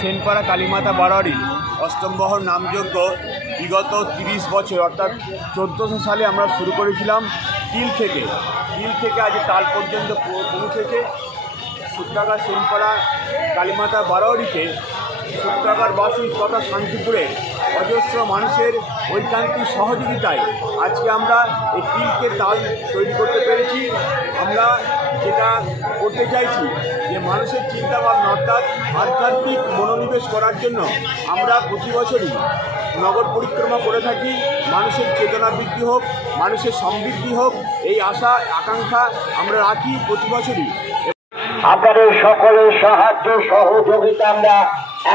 সেনপাড়া কালীমাতা বারোয়ারি অষ্টম বহর নামযজ্ঞ বিগত 30 বছর অর্থাৎ 1400 সালে আমরা শুরু করেছিলাম তিল থেকে আজ তাল পর্যন্ত পৌঁছেছে। সূত্রাগার সেনপাড়া কালীমাতা বারোয়ারিতে সূত্রাগারবাসী তথা শান্তিপুরে অজস্র মানুষের ঐকান্তিক সহযোগিতায় আজকে আমরা এই তিলকে তাল তৈরি করতে পেরেছি। আমরা যেটা করতে চাইছি যে মানুষের চিন্তাভাবনা অর্থাৎ আধ্যাত্মিক মনোনিবেশ করার জন্য আমরা প্রতি বছরই নগর পরিক্রমা করে থাকি। মানুষের চেতনা বৃদ্ধি হোক, মানুষের সমৃদ্ধি হোক, এই আশা আকাঙ্ক্ষা আমরা রাখি প্রতি বছরই। আপনাদের সকলের সাহায্য সহযোগিতা আমরা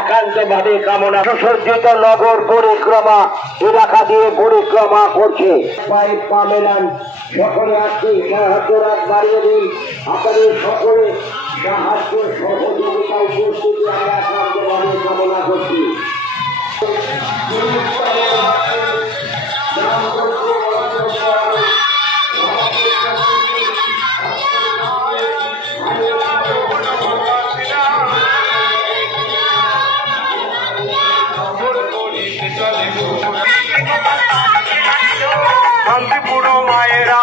একান্তভাবে কামনা। সুসজ্জিত নগর পরিক্রমা এলাকা দিয়ে পরিক্রমা করছে। পাইপ পা মেলান, সকলে আর্থিক সাহায্য রাত বাড়িয়ে দিন। আপনাদের সকলে সাহায্য সহযোগিতা উপস্থিতি আমরা একান্তভাবে কামনা করছি। শান্তিপুর মায়েরা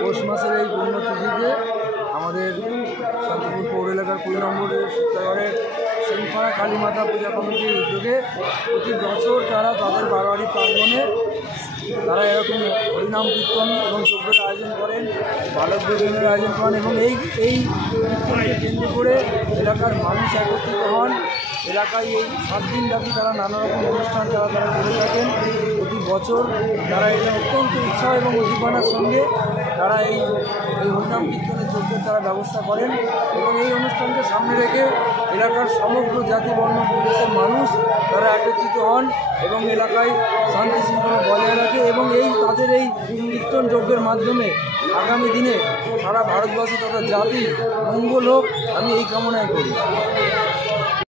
পৌষ মাসের এই পুণ্যতিথিতে আমাদের শান্তিপুর পৌর এলাকার 2 নম্বরের সূত্রাগারের সেনপাড়া কালীমাতা পূজা কমিটির উদ্যোগে প্রতি বছর তারা তাদের বারোয়ারি প্রাঙ্গণে তারা এরকম হরিনাম কীর্তন এবং যজ্ঞের আয়োজন করেন, বালক ভোজনের আয়োজন করেন এবং এই কীর্তনকে কেন্দ্র করে এলাকার মানুষ একত্রিত হন। এলাকায় এই 7 দিন ব্যাপী তারা নানা রকম অনুষ্ঠান তারা করে থাকেন। প্রতি বছর তারা এটা অত্যন্ত উৎসাহ এবং উদ্দীপনার সঙ্গে তারা এই হরিনাম কীর্তনের যজ্ঞের তারা ব্যবস্থা করেন এবং এই অনুষ্ঠানকে সামনে রেখে এলাকার সমগ্র জাতি বর্ণ প্রদেশের মানুষ তারা একত্রিত হন এবং এলাকায় শান্তি শৃঙ্খলা বজায় রাখে এবং তাদের এই কীর্তন যজ্ঞের মাধ্যমে আগামী দিনে সারা ভারতবর্ষ তথা জাতির মঙ্গল হোক, আমি এই কামনাই করি।